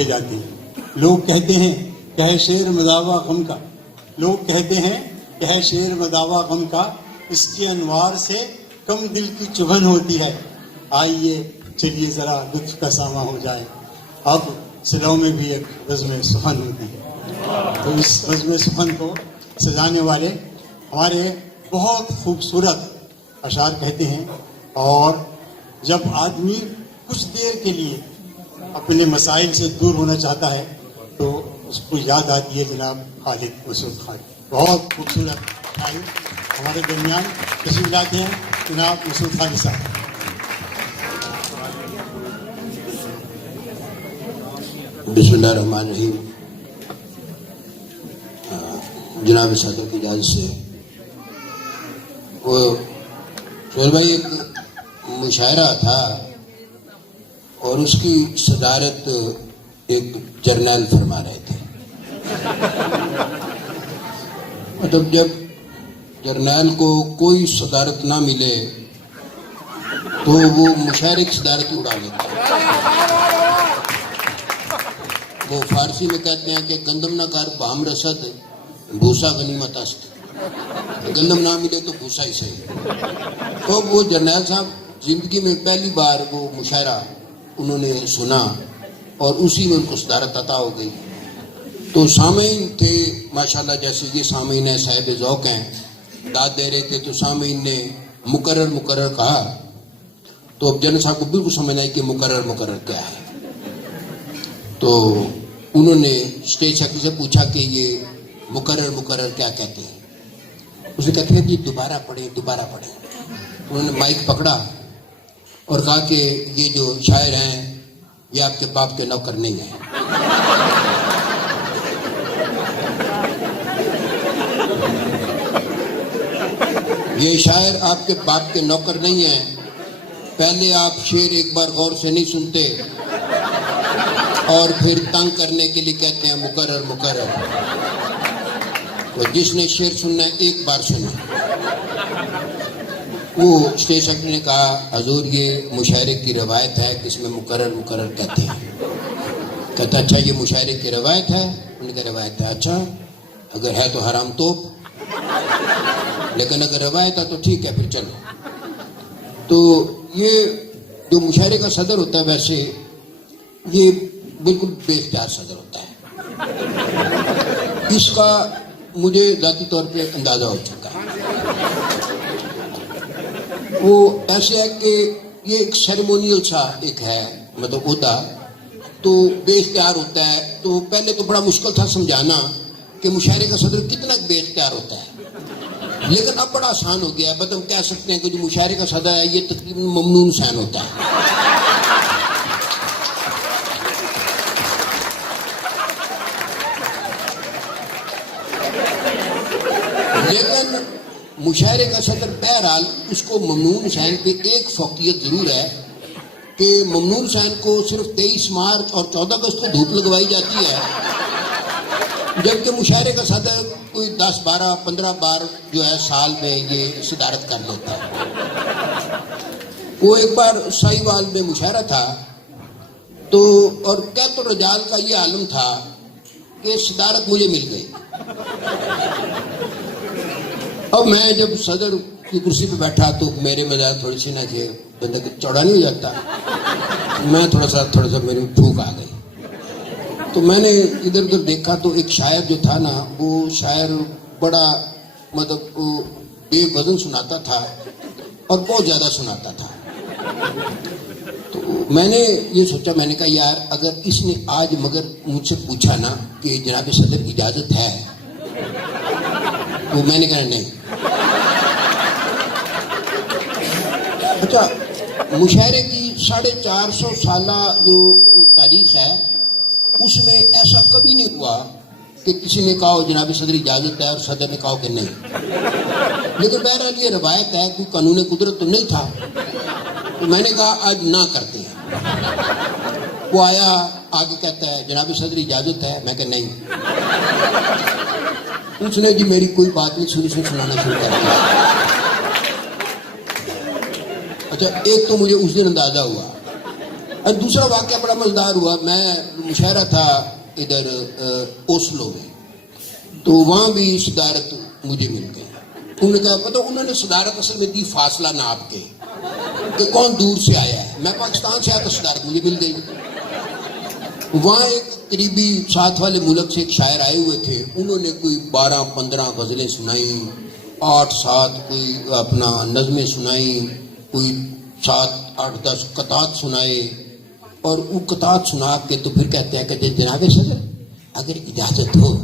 بھولے جاتے ہیں. لوگ کہتے ہیں کہ ہے شعر مداوا غم کا، لوگ کہتے ہیں کہ ہے شعر مداوا غم کا، اس کے انوار سے کم دل کی چبھن ہوتی ہے. آئیے چلیے ذرا لطف کا ساماں ہو جائے. اب سلو میں بھی ایک بزم سخن ہوتی ہے، تو اس بزم سخن کو سجانے والے ہمارے بہت خوبصورت اشعار کہتے ہیں. اور جب آدمی کچھ دیر کے لیے اپنے مسائل سے دور ہونا چاہتا ہے تو اس کو یاد آتی ہے جناب خالد مسعود خان. بہت خوبصورت شاعر ہمارے درمیان تشریف لاتے ہیں جناب مسعود خان صاحب. بسم اللہ الرحمن الرحیم. جناب صدر کی اجازت سے وہ سہیل بھائی ایک مشاعرہ تھا اور اس کی صدارت ایک جرنیل فرما رہے تھے. مطلب جب جرنیل کو کوئی صدارت نہ ملے تو وہ مشاعرے کی صدارت اڑا لیتا ہے. وہ فارسی میں کہتے ہیں کہ گندم نہ کر بام رسد بھوسا غنیمت است. گندم نہ ملے تو بھوسا ہی صحیح. تو وہ جرنیل صاحب زندگی میں پہلی بار وہ مشاعرہ انہوں نے سنا اور اسی میں ان کو صدارت عطا ہو گئی. تو سامعین تھے ماشاءاللہ، جیسے یہ سامعین ہیں صاحب ذوق ہیں، داد دے رہے تھے تو سامعین نے مقرر کہا. تو اب جنرل صاحب کو بالکل سمجھنا ہے کہ مقرر کیا ہے. تو انہوں نے اسٹیج سیکرٹری سے پوچھا کہ یہ مقرر کیا کہتے ہیں. اس نے کہتے ہیں جی دوبارہ پڑھیں. انہوں نے مائک پکڑا اور کہا کہ یہ جو شاعر ہیں یہ آپ کے باپ کے نوکر نہیں ہیں. یہ شاعر آپ کے باپ کے نوکر نہیں ہیں. پہلے آپ شعر ایک بار غور سے نہیں سنتے اور پھر تنگ کرنے کے لیے کہتے ہیں مقرر. تو جس نے شعر سننا ہے ایک بار سنا. وہ اسٹیج سیکرٹری نے کہا حضور یہ مشاعرے کی روایت ہے کہ اس میں مقرر کہتے ہیں. کہتا اچھا یہ مشاعرے کی روایت ہے؟ انہوں نے کہا روایت ہے. اچھا اگر ہے تو حرام توپ، لیکن اگر روایت ہے تو ٹھیک ہے پھر چلو. تو یہ جو مشاعرے کا صدر ہوتا ہے ویسے یہ بالکل بے اختیار صدر ہوتا ہے. اس کا مجھے ذاتی طور پہ اندازہ ہو چکا ہے. وہ ایسے ہے کہ یہ ایک سیریمونیل سا ایک ہے مطلب عہدہ، تو بے اختیار ہوتا ہے. تو پہلے تو بڑا مشکل تھا سمجھانا کہ مشاعرے کا صدر کتنا بے اختیار ہوتا ہے، لیکن اب بڑا آسان ہو گیا ہے. بس ہم کہہ سکتے ہیں کہ جو مشاعرے کا صدر ہے یہ تقریباً ممنون حسین ہوتا ہے. لیکن مشاعرے کا صدر بہرحال اس کو ممنون حسین پہ ایک فوقیت ضرور ہے کہ ممنون حسین کو صرف 23 مارچ اور 14 اگست کو دھوپ لگوائی جاتی ہے، جبکہ مشاعرے کا صدر کوئی 10 12 15 بار جو ہے سال میں یہ صدارت کر لیتا ہے. وہ ایک بار سائیوال میں مشاعرہ تھا تو اور قیت الرجال کا یہ عالم تھا کہ صدارت مجھے مل گئی. اب میں جب صدر کی کرسی پہ بیٹھا تو میرے مزاج تھوڑی سی نہ کہ بندہ چوڑا نہیں ہو جاتا، میں تھوڑا سا میری پھونک آ گئی. تو میں نے ادھر ادھر دیکھا تو ایک شاعر جو تھا نا وہ شاعر بڑا مطلب بے وزن سناتا تھا اور بہت زیادہ سناتا تھا. تو میں نے یہ سوچا، میں نے کہا یار اگر اس نے آج مگر مجھ سے پوچھا نا کہ جناب صدر اجازت ہے، تو میں نے کہا نہیں. اچھا مشاعرے کی 450 سالہ جو تاریخ ہے اس میں ایسا کبھی نہیں ہوا کہ کسی نے کہا جناب صدر اجازت ہے اور صدر نے کہا کہ نہیں. لیکن بہرحال یہ روایت ہے، کوئی قانون قدرت تو نہیں تھا. تو میں نے کہا آج نہ کرتے ہیں. وہ آیا آگے کہتا ہے جناب صدر اجازت ہے، میں کہا نہیں. اس نے جی میری کوئی بات نہیں شروع سے سنانا شروع کر دیا. اچھا ایک تو مجھے اس دن اندازہ ہوا اور دوسرا واقعہ بڑا مزیدار ہوا. میں مشاعرہ تھا ادھر اوسلو میں, تو وہاں بھی صدارت مجھے مل گئی. انہوں نے کہا پتہ, انہوں نے صدارت اصل میں دی فاصلہ ناپ کے کہ کون دور سے آیا ہے. میں پاکستان سے آیا تو صدارت مجھے مل گئی. وہاں ایک قریبی ساتھ والے ملک سے ایک شاعر آئے ہوئے تھے, انہوں نے کوئی 12-15 غزلیں سنائیں, 8-7 کوئی اپنا نظمیں سنائیں, کوئی 7-8-10 قطعات سنائے. اور وہ قطعات سنا کے تو پھر کہتے ہیں کہ جناب صدر اگر اجازت ہو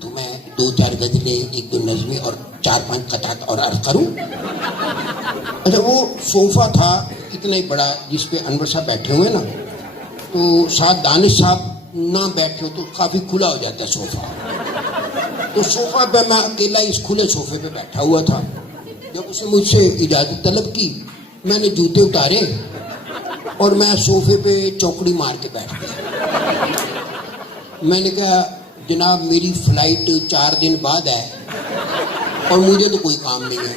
تو میں 2-4 غزلیں, 1-2 نظمیں اور 4-5 قطعات اور عرض کروں. اچھا, وہ صوفہ تھا اتنا ہی بڑا جس پہ انور صاحب بیٹھے ہوئے نا, تو ساتھ دانش صاحب نہ بیٹھے ہو تو کافی کھلا ہو جاتا ہے صوفہ. تو صوفہ پہ میں اکیلا اس کھلے صوفے پہ بیٹھا ہوا تھا. جب اس نے مجھ سے اجازت طلب کی, میں نے جوتے اتارے اور میں صوفے پہ چوکڑی مار کے بیٹھ گیا. میں نے کہا جناب میری فلائٹ 4 دن بعد ہے اور مجھے تو کوئی کام نہیں ہے.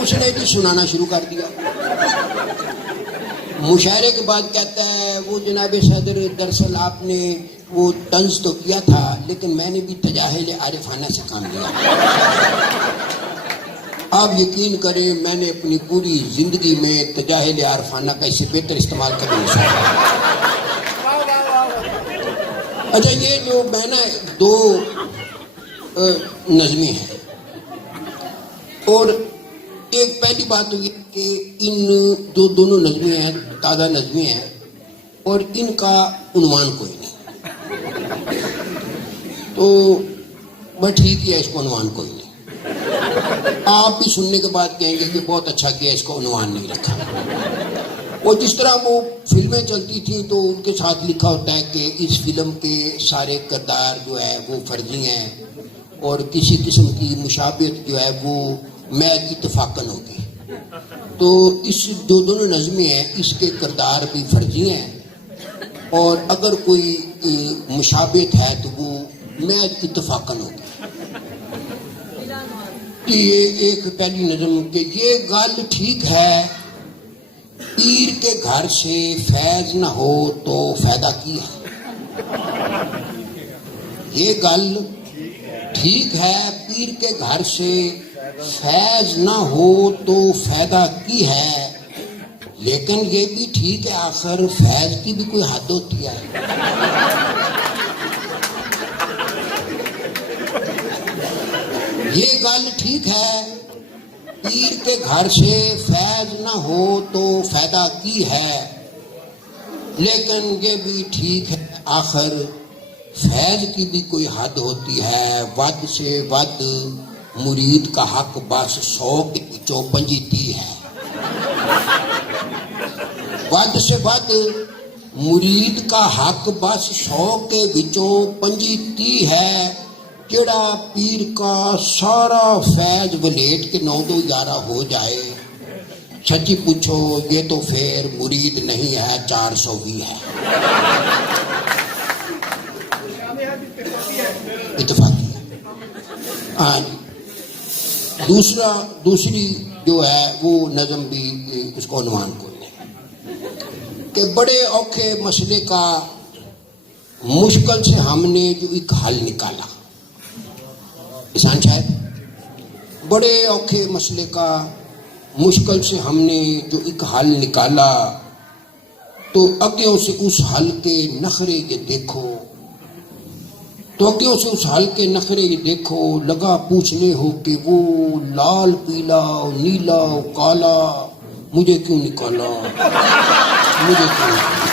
اس نے بھی سنانا شروع کر دیا. مشاعرے کے بعد کہتا ہے وہ جناب صدر دراصل آپ نے وہ طنز تو کیا تھا لیکن میں نے بھی تجاہل عارفانہ سے کام لیا. آپ یقین کریں میں نے اپنی پوری زندگی میں تجاہل عارفانہ کا اس سے بہتر استعمال کبھی نہیں سنا. اچھا, یہ جو میں نا 2 نظمیں ہیں, اور ایک پہلی بات تو یہ کہ ان جو دونوں نظمیں ہیں تازہ نظمیں ہیں اور ان کا عنوان کوئی نہیں. تو میں ٹھیک ہے, اس کو عنوان کوئی نہیں. آپ بھی سننے کے بعد کہیں گے کہ بہت اچھا کیا اس کو عنوان نہیں رکھا. اور جس طرح وہ فلمیں چلتی تھیں تو ان کے ساتھ لکھا ہوتا ہے کہ اس فلم کے سارے کردار جو ہے وہ فرضی ہیں اور کسی قسم کی مشابہت جو ہے وہ محض اتفاقاً ہوگی. تو اس جو دونوں نظمیں ہیں اس کے کردار بھی فرضی ہیں اور اگر کوئی مشابہت ہے تو وہ محض اتفاقاً ہوگی. یہ ایک پہلی نظم کہ یہ گل ٹھیک ہے پیر کے گھر سے فیض نہ ہو تو فائدہ کی ہے. یہ گل ٹھیک ہے پیر کے گھر سے فیض نہ ہو تو فائدہ کی ہے, لیکن یہ بھی ٹھیک ہے آخر فیض کی بھی کوئی حد ہوتی ہے. یہ گل ٹھیک ہے پیر کے گھر سے فیض نہ ہو تو فائدہ کی ہے, لیکن یہ بھی ٹھیک ہے آخر فیض کی بھی کوئی حد ہوتی ہے. ود سے ود مرید کا حق بس 100 کے پچھوں 25 ہے. ود سے ود مرید کا حق بس 100 کے پچھوں 25 ہے. جڑا پیر کا سارا فیض ولیٹ کے 9-11 ہو جائے, سچی پوچھو یہ تو پھر مرید نہیں ہے 420 ہے. اتفاقی ہے. دوسری جو ہے وہ نظم بھی اس کو عنوان کو نہیں کہ بڑے اوکھے مسئلے کا مشکل سے ہم نے جو ایک حل نکالا. احسان صاحب, بڑے اوکھے مسئلے کا مشکل سے ہم نے جو ایک حل نکالا, تو اگیوں سے اس حل کے نخرے یہ دیکھو, تو اگیوں سے اس حل کے نخرے یہ دیکھو, لگا پوچھنے ہو کہ وہ لال پیلا نیلا کالا مجھے کیوں نکالا, مجھے کیوں نکالا.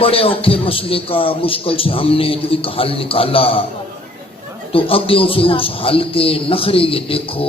بڑے اوکھے مسئلے کا مشکل سے ہم نے جو ایک حل نکالا, تو اگیوں سے اس حل کے نخرے یہ دیکھو,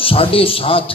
7:30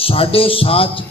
7:30